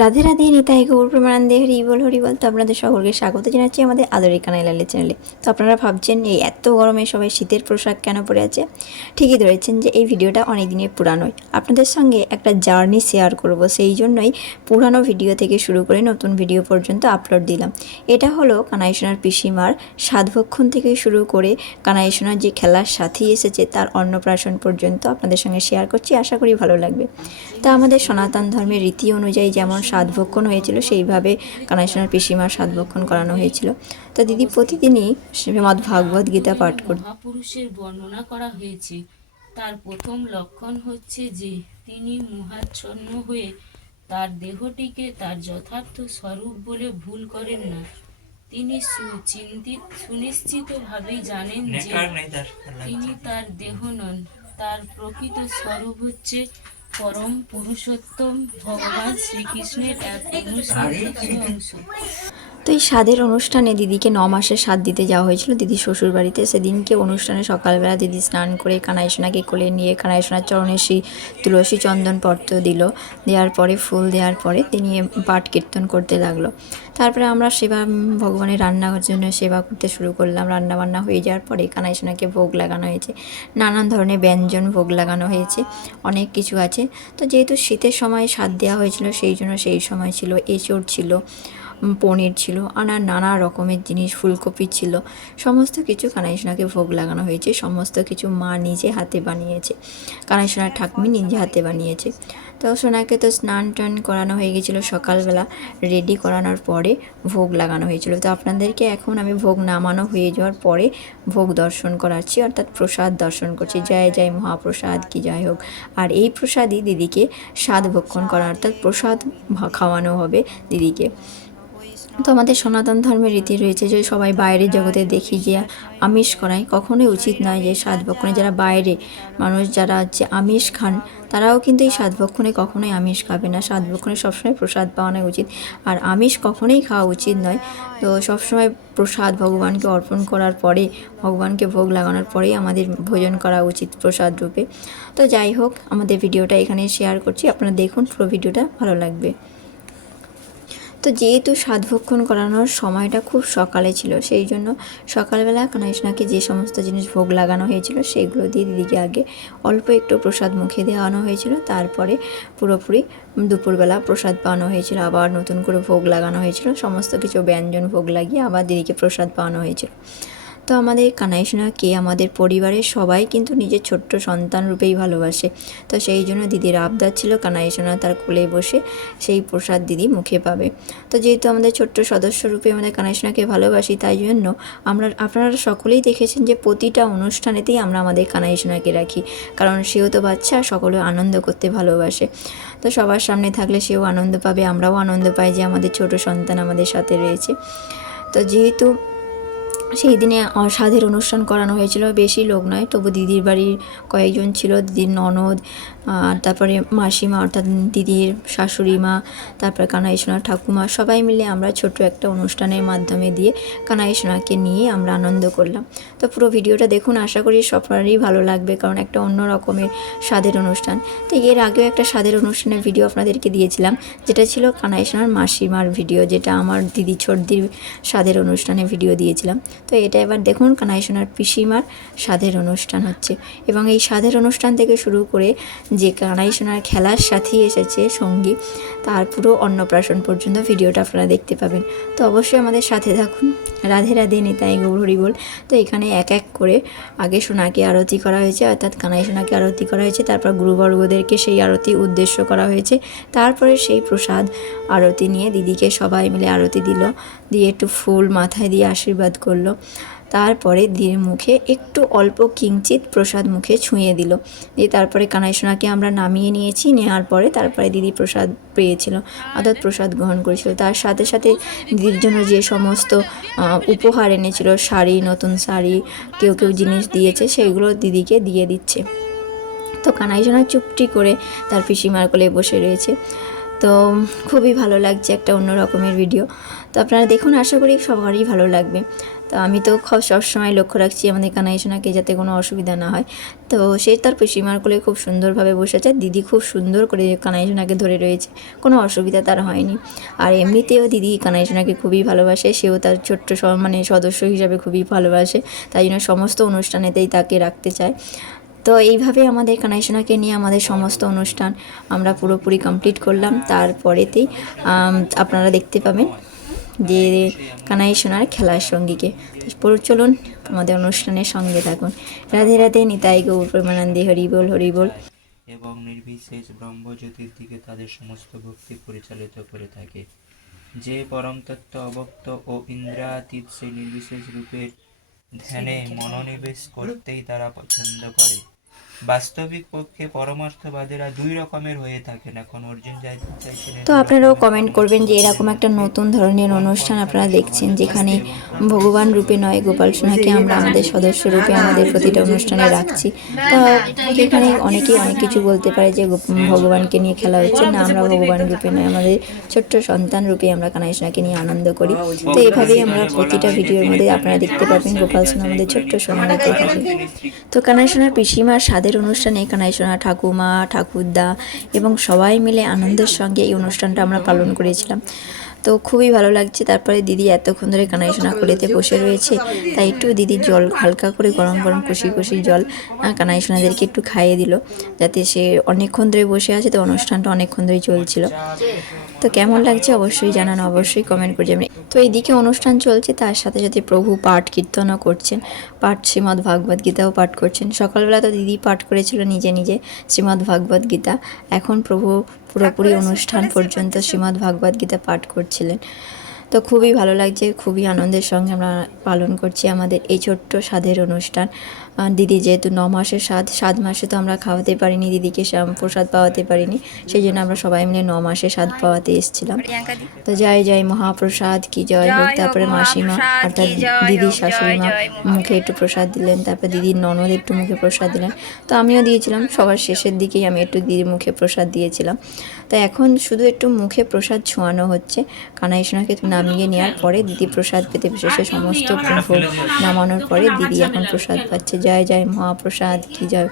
রাধে রাধে নিতাই গৌর প্রেমানন্দে হরি বল। তো আপনাদের সকলকে স্বাগত জানাচ্ছি আমাদের আদরের কানাইলালের চ্যানেলে। তো আপনারা ভাবছেন এই এত গরমে সবাই শীতের পোশাক কেন পরে আছে? ঠিকই ধরেছেন যে এই ভিডিওটা অনেক দিনের পুরানোই। আপনাদের সঙ্গে একটা জার্নি শেয়ার করব, সেই জন্যই পুরানো ভিডিও থেকে শুরু করে নতুন ভিডিও পর্যন্ত আপলোড দিলাম। এটা হলো কানাইসোনার পিসিমার সাধভক্ষণ থেকে শুরু করে কানাইসোনার যে খেলার সাথী এসেছে তার অন্নপ্রাশন পর্যন্ত আপনাদের সঙ্গে শেয়ার করছি, আশা করি ভালো লাগবে। তা আমাদের সনাতন ধর্মের রীতি অনুযায়ী যেমন সাধভক্ষণ হয়েছিল সেইভাবে কানাইসোনার পিসিমার সাধভক্ষণ করানো হয়েছিল। তো দিদি প্রতিদিনই শ্রীমদ্ ভাগবত গীতা পাঠ করত। মহাপুরুষের বর্ণনা করা হয়েছে। তার প্রথম লক্ষণ হচ্ছে যে তিনি মোহাচ্ছন্ন হয়ে তার দেহটিকে তার যথার্থ স্বরূপ বলে ভুল করেন না। তিনি সুনিশ্চিতভাবেই জানেন যে তিনি তার দেহ নন, তার প্রকৃত স্বরূপ হচ্ছে পরম পুরুষোত্তম ভগবান শ্রীকৃষ্ণের এক অনুসৃত অংশ। তো এই স্বাদের অনুষ্ঠানে দিদিকে 9 মাসের স্বাদ দিতে যাওয়া হয়েছিল দিদি শ্বশুর বাড়িতে। সেদিনকে অনুষ্ঠানে সকালবেলা দিদি স্নান করে কানাইসোনাকে কোলে নিয়ে কানাইসোনার চরণে তুলসী চন্দন পত্র দিল। দেওয়ার পরে ফুল দেওয়ার পরে তিনি পাঠ কীর্তন করতে লাগলো। তারপরে আমরা সেবা ভগবানের রান্নার জন্য সেবা করতে শুরু করলাম। রান্নাবান্না হয়ে যাওয়ার পরে কানাইসোনাকে ভোগ লাগানো হয়েছে, নানান ধরনের ব্যঞ্জন ভোগ লাগানো হয়েছে, অনেক কিছু আছে। তো যেহেতু শীতের সময় স্বাদ দেওয়া হয়েছিল সেই জন্য সেই সময় ছিল এঁচোড়, ছিল পনির, ছিল আর নানা রকমের জিনিস, ফুলকপি ছিল, সমস্ত কিছু কানাইসোনাকে ভোগ লাগানো হয়েছে। সমস্ত কিছু মা নিজে হাতে বানিয়েছে, কানাইসোনার ঠাকুমি নিজে হাতে বানিয়েছে। তো সোনাকে তো স্নান টান করানো হয়ে গেছিলো সকালবেলা, রেডি করানোর পরে ভোগ লাগানো হয়েছিল। তো আপনাদেরকে এখন আমি ভোগ নামানো হয়ে যাওয়ার পরে ভোগ দর্শন করাচ্ছি, অর্থাৎ প্রসাদ দর্শন করছি। জয় জয় মহাপ্রসাদ কি জয় হোক। আর এই প্রসাদই দিদিকে স্বাদ ভক্ষণ করা, অর্থাৎ প্রসাদ খাওয়ানো হবে দিদিকে। তো আমাদের সনাতন ধর্মের রীতি রয়েছে যে সবাই বাইরের জগতে দেখি যে আমিষ করায়, কখনোই উচিত নয় যে সাধভক্ষণে যারা বাইরে মানুষ যারা হচ্ছে আমিষ খান তারাও কিন্তু এই সাধভক্ষণে কখনোই আমিষ খাবে না। সাধভক্ষণে সবসময় প্রসাদ পাওয়ানো উচিত, আর আমিষ কখনোই খাওয়া উচিত নয়। তো সবসময় প্রসাদ ভগবানকে অর্পণ করার পরে, ভগবানকে ভোগ লাগানোর পরেই আমাদের ভোজন করা উচিত প্রসাদ রূপে। তো যাই হোক, আমাদের ভিডিওটা এখানে শেয়ার করছি, আপনারা দেখুন, পুরো ভিডিওটা ভালো লাগবে। তো যেহেতু সাধভক্ষণ করানোর সময়টা খুব সকালে ছিল, সেই জন্য সকালবেলা কানাইসোনাকে যে সমস্ত জিনিস ভোগ লাগানো হয়েছিল সেগুলো দিয়ে দিদিকে আগে অল্প একটু প্রসাদ মুখে দেওয়ানো হয়েছিল। তারপরে পুরোপুরি দুপুরবেলা প্রসাদ পাওয়ানো হয়েছিল, আবার নতুন করে ভোগ লাগানো হয়েছিল, সমস্ত কিছু ব্যঞ্জন ভোগ লাগিয়ে আবার দিদিকে প্রসাদ পাওয়ানো হয়েছিল। তো আমাদের কানাইসোনাকে আমাদের পরিবারের সবাই কিন্তু নিজের ছোট্ট সন্তান রূপেই ভালোবাসে। তো সেই জন্য দিদির আবদার ছিল কানাইসোনা তার কোলে বসে সেই প্রসাদ দিদি মুখে পাবে। তো যেহেতু আমাদের ছোট্ট সদস্য রূপে আমাদের কানাইসোনাকে ভালোবাসি, তাই জন্য আপনারা সকলেই দেখেছেন যে প্রতিটা অনুষ্ঠানেতেই আমরা আমাদের কানাইসোনাকে রাখি, কারণ সেও তো বাচ্চা, সকলে আনন্দ করতে ভালোবাসে। তো সবার সামনে থাকলে সেও আনন্দ পাবে, আমরাও আনন্দ পাই যে আমাদের ছোট সন্তান আমাদের সাথে রয়েছে। তো যেহেতু সেই দিনে স্বাদের অনুষ্ঠান করানো হয়েছিল, বেশি লোক নয়, তবু দিদির বাড়ির কয়েকজন ছিল, দিদির ননদ, আর তারপরে মাসিমা অর্থাৎ দিদির শাশুড়ি মা, তারপরে কানাইসোনার ঠাকুমা, সবাই মিলে আমরা ছোট একটা অনুষ্ঠানের মাধ্যমে দিয়ে কানাইসোনাকে নিয়ে আমরা আনন্দ করলাম। তো পুরো ভিডিওটা দেখুন, আশা করি সবারই ভালো লাগবে, কারণ একটা অন্য রকমের স্বাদের অনুষ্ঠান। তো এর আগেও একটা স্বাদের অনুষ্ঠানের ভিডিও আপনাদেরকে দিয়েছিলাম, যেটা ছিল কানাইসোনার মাসিমার ভিডিও, যেটা আমার দিদি ছোটদির স্বাদের অনুষ্ঠানে ভিডিও দিয়েছিলাম। তো এটা এবার দেখুন কানাইসোনার পিসিমার স্বাদের অনুষ্ঠান হচ্ছে, এবং এই স্বাদের অনুষ্ঠান থেকে শুরু করে যে কানাইসোনার খেলার সাথী এসেছে সঙ্গী, তার পুরো অন্নপ্রাশন পর্যন্ত ভিডিওটা আপনারা দেখতে পাবেন। তো অবশ্যই আমাদের সাথে থাকুন। রাধে রাধে নিতাই গৌর হরিবোল। তো এখানে এক এক করে আগে সোনাকে আরতি করা হয়েছে, অর্থাৎ কানাইসোনাকে আরতি করা হয়েছে, তারপর গুরুবর্গদেরকে সেই আরতি উদ্দেশ্য করা হয়েছে, তারপরে সেই প্রসাদ আরতি নিয়ে দিদিকে সবাই মিলে আরতি দিল, দিয়ে একটু ফুল মাথায় দিয়ে আশীর্বাদ করলো। তারপরে দিদির মুখে একটু অল্প কিঞ্চিত প্রসাদ মুখে ছুঁয়ে দিল, দিয়ে তারপরে কানাইসোনাকে আমরা নামিয়ে নিয়েছি। নেওয়ার পরে তারপরে দিদি প্রসাদ পেয়েছিল, অর্থাৎ প্রসাদ গ্রহণ করেছিল। তার সাথে সাথে দিদির জন্য যে সমস্ত উপহার এনেছিল, শাড়ি, নতুন শাড়ি, কেউ কেউ জিনিস দিয়েছে, সেইগুলো দিদিকে দিয়ে দিচ্ছে। তো কানাইসোনা চুপটি করে তার পিসিমার কোলে বসে রয়েছে। তো খুবই ভালো লাগছে, একটা অন্য রকমের ভিডিও। তো আপনারা দেখুন, আশা করি সবারই ভালো লাগবে। তো তো আমি তো সবসময় লক্ষ্য রাখছি আমাদের কানাই সোনাকে যাতে কোনো অসুবিধা না হয়। তো সে তার পিসিমার কোলে খুব সুন্দরভাবে বসেছে, দিদি খুব সুন্দর করে কানাই সোনাকে ধরে রয়েছে, কোনো অসুবিধা তার হয়নি। আর এমনিতেও দিদি কানাই সোনাকে খুবই ভালোবাসে, সেও তার ছোট্ট মানে সদস্য হিসাবে খুবই ভালোবাসে, তাই জন্য সমস্ত অনুষ্ঠানেতেই তাকে রাখতে চায়। তো এইভাবে আমাদের কানাই সোনাকে নিয়ে আমাদের সমস্ত অনুষ্ঠান আমরা পুরোপুরি কমপ্লিট করলাম। তারপরেতেই আপনারা দেখতে পাবেন যে কানাই সোনার খেলার সঙ্গীকে। তো চলুন আমাদের অনুষ্ঠানের সঙ্গে থাকুন। রাধে রাধে, নিতাই গৌর প্রেমানন্দে, হরি বল হরি বল। এবং নির্বিশেষ ব্রহ্মজ্যোতির দিকে তাদের সমস্ত ভক্তি পরিচালিত করে থাকে। যে পরম তত্ত্ব অব্যক্ত ও ইন্দ্রিয়াতীত সেই নির্বিশেষ রূপের ধ্যানে মনোনিবেশ করতেই তারা পছন্দ করে। বাস্তবিক পক্ষে পরমার্থবাদীরা দুই রকমের হয়ে থাকেন। এখন অর্জুন চাইছেন তো আপনারাও কমেন্ট করবেন যে এরকম একটা নতুন ধরনের অনুষ্ঠান আপনারা দেখছেন, যেখানে ভগবান রূপে নয় গোপাল সোনাকে আমরা আমাদের সদস্য রূপে আমাদের প্রতিটা অনুষ্ঠানে রাখছি। তো এখানে অনেকেই অনেক কিছু বলতে পারে যে ভগবানকে নিয়ে খেলা হচ্ছে না, আমরা ভগবান রূপে নয় আমাদের ছোট্ট সন্তান রূপে আমরা কানাই সোনাকে নিয়ে আনন্দ করি। তো এভাবেই আমরা প্রতিটা ভিডিওর মধ্যে আপনারা দেখতে পাবেন গোপাল সোনা আমাদের ছোট্ট সোনা রূপে থাকে। তো কানাই সোনার পিসিমার স্বাদের অনুষ্ঠানে কানাই সোনা ঠাকুমা, ঠাকুরদা এবং সবাই মিলে আনন্দের সঙ্গে এই অনুষ্ঠানটা আমরা পালন করেছিলাম। তো খুবই ভালো লাগছে। তারপরে দিদি এতক্ষণ ধরে কানাই সোনা কোলেতে বসে রয়েছে, তাই একটু দিদির জল হালকা করে গরম গরম কুশি কুশি জল কানাই সোনাদেরকে একটু খাইয়ে দিল, যাতে সে অনেকক্ষণ ধরে বসে আছে, তো অনুষ্ঠানটা অনেকক্ষণ ধরেই চলছিল। তো কেমন লাগছে অবশ্যই জানান, অবশ্যই কমেন্ট করে যাবেন। তো এইদিকে অনুষ্ঠান চলছে, তার সাথে সাথে প্রভু পাঠ কীর্তনও করছেন, শ্রীমদ্ ভাগবত গীতাও পাঠ করছেন। সকালবেলা তো দিদি পাঠ করেছিল নিজে নিজে শ্রীমদ্ ভাগবত গীতা, এখন প্রভু পুরোপুরি অনুষ্ঠান পর্যন্ত শ্রীমদ্ ভাগবত গীতা পাঠ করছিলেন। তো খুবই ভালো লাগছে, খুবই আনন্দের সঙ্গে আমরা পালন করছি আমাদের এই ছোট্ট স্বাদের অনুষ্ঠান। দিদি যেহেতু 9 মাসের সাত মাসে তো আমরা খাওয়াতে পারিনি দিদিকে, প্রসাদ পাওয়াতে পারিনি, সেই জন্য আমরা সবাই মিলে 9 মাসে স্বাদ পাওয়াতে এসেছিলাম। তো জয় জয় মহাপ্রসাদ কি জয় হোক। তারপরে মাসিমা অর্থাৎ দিদির শাশুড়ি মা মুখে একটু প্রসাদ দিলেন, তারপর দিদির ননদ একটু মুখে প্রসাদ দিলেন, তো আমিও দিয়েছিলাম। সবার শেষের দিকেই আমি একটু দিদির মুখে প্রসাদ দিয়েছিলাম। তো এখন শুধু একটু মুখে প্রসাদ ছোঁয়ানো হচ্ছে। কানাই সোনাকে নামিয়ে নেওয়ার পরে দিদি প্রসাদ পেতে বসেছে, সমস্ত ভোগ নামানোর পরে দিদি এখন প্রসাদ পাচ্ছে। জয় জয় মহাপ্রসাদ কি জয়।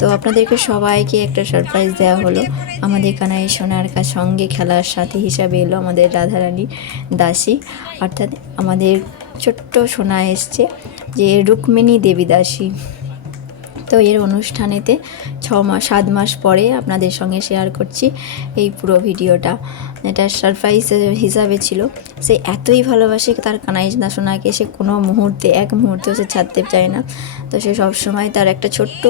তো আপনাদেরকে সবাইকে একটা সারপ্রাইজ দেওয়া হলো। আমাদের কানাই সোনার সঙ্গে খেলার সাথী হিসাবে এলো আমাদের রাধারানী দাসী, অর্থাৎ আমাদের ছোট্ট সোনা এসছে যে রুক্মিণী দেবী দাসী। তো এর অনুষ্ঠানেতে 7 মাস পরে আপনাদের সঙ্গে শেয়ার করছি এই পুরো ভিডিওটা। এটা সারপ্রাইজ হিসাবে ছিল। সে এতই ভালোবাসে তার কানাই সোনাকে, সে কোনো মুহূর্তে এক মুহূর্তেও সে ছাড়তে চায় না। তো সে সবসময় তার একটা ছোট্ট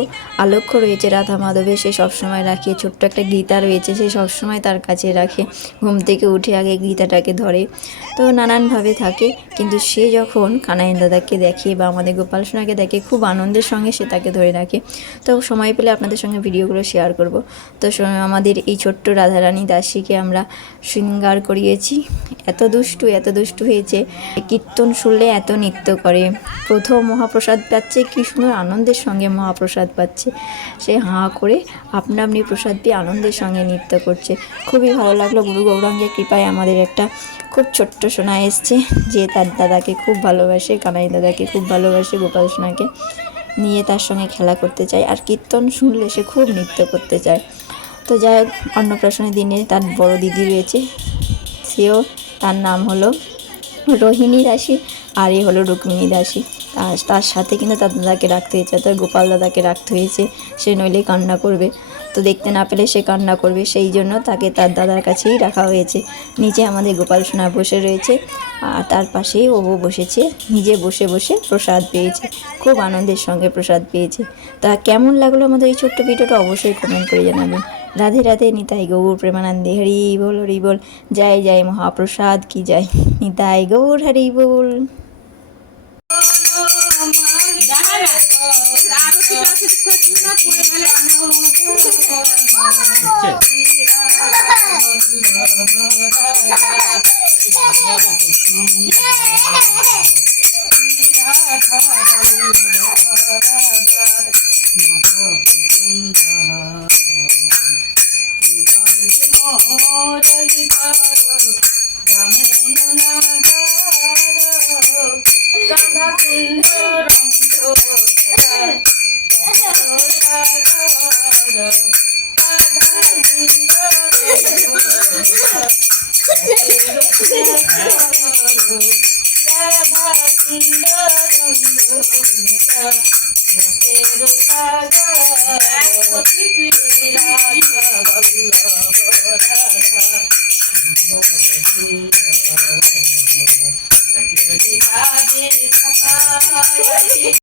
আলক্ষ্য রয়েছে রাধা মাধবে, সে সবসময় রাখে। ছোট্ট একটা গীতা রয়েছে, সে সবসময় তার কাছে রাখে। ঘুম থেকে উঠে আগে গীতাটাকে ধরে, তো নানানভাবে থাকে। কিন্তু সে যখন কানাই দাদাকে দেখে বা আমাদের গোপাল সোনাকে দেখে, খুব আনন্দের সঙ্গে সে তাকে ধরে রাখে। তো সময় পেলে আপনাদের সঙ্গে ভিডিওগুলো শেয়ার করব। তো আমাদের এই ছোট্ট রাধারানী দাসীকে আমরা শৃঙ্গার করিয়েছি। এত দুষ্টু হয়েছে, কীর্তন শুনলে এত নৃত্য করে। প্রথম মহাপ্রসাদ পাচ্ছে, কি সুন্দর আনন্দের সঙ্গে মহাপ্রসাদ পাচ্ছে। সে হাঁ করে আপনা আপনি প্রসাদ পেয়ে আনন্দের সঙ্গে নৃত্য করছে। খুবই ভালো লাগলো। গুরু গৌরাঙ্গের কৃপায় আমাদের একটা খুব ছোট্ট সোনা এসছে, যে তার দাদাকে খুব ভালোবাসে, কানাই দাদাকে খুব ভালোবাসে, গোপাল সোনাকে নিয়ে তার সঙ্গে খেলা করতে চায়, আর কীর্তন শুনলে সে খুব নৃত্য করতে চায়। তো যাই হোক, অন্নপ্রাশনের দিনে তার বড় দিদি রয়েছে, সেও, তার নাম হলো রোহিণী দাসী, আর এ হলো রুক্মিণী দাসী। তার সাথে কিন্তু তার দাদাকে রাখতে হয়েছে, অর্থাৎ গোপাল দাদাকে রাখতে হয়েছে, সে নইলে কান্না করবে। তো দেখতে না পেলে সে কান্না করবে, সেই জন্য তাকে তার দাদার কাছেই রাখা হয়েছে। নিচে আমাদের গোপাল সোনা বসে রয়েছে, আর তার পাশেই ও বসেছে, নিজে বসে বসে প্রসাদ পেয়েছে, খুব আনন্দের সঙ্গে প্রসাদ পেয়েছে। তা কেমন লাগলো আমাদের এই ছোট্ট ভিডিওটা অবশ্যই কমেন্ট করে জানাবেন। রাধে রাধে, নিতাই গৌর প্রেমানন্দে, হরি বল হরি বল, জয় জয় মহাপ্রসাদ কি জয়, নিতাই গৌর হরি বল।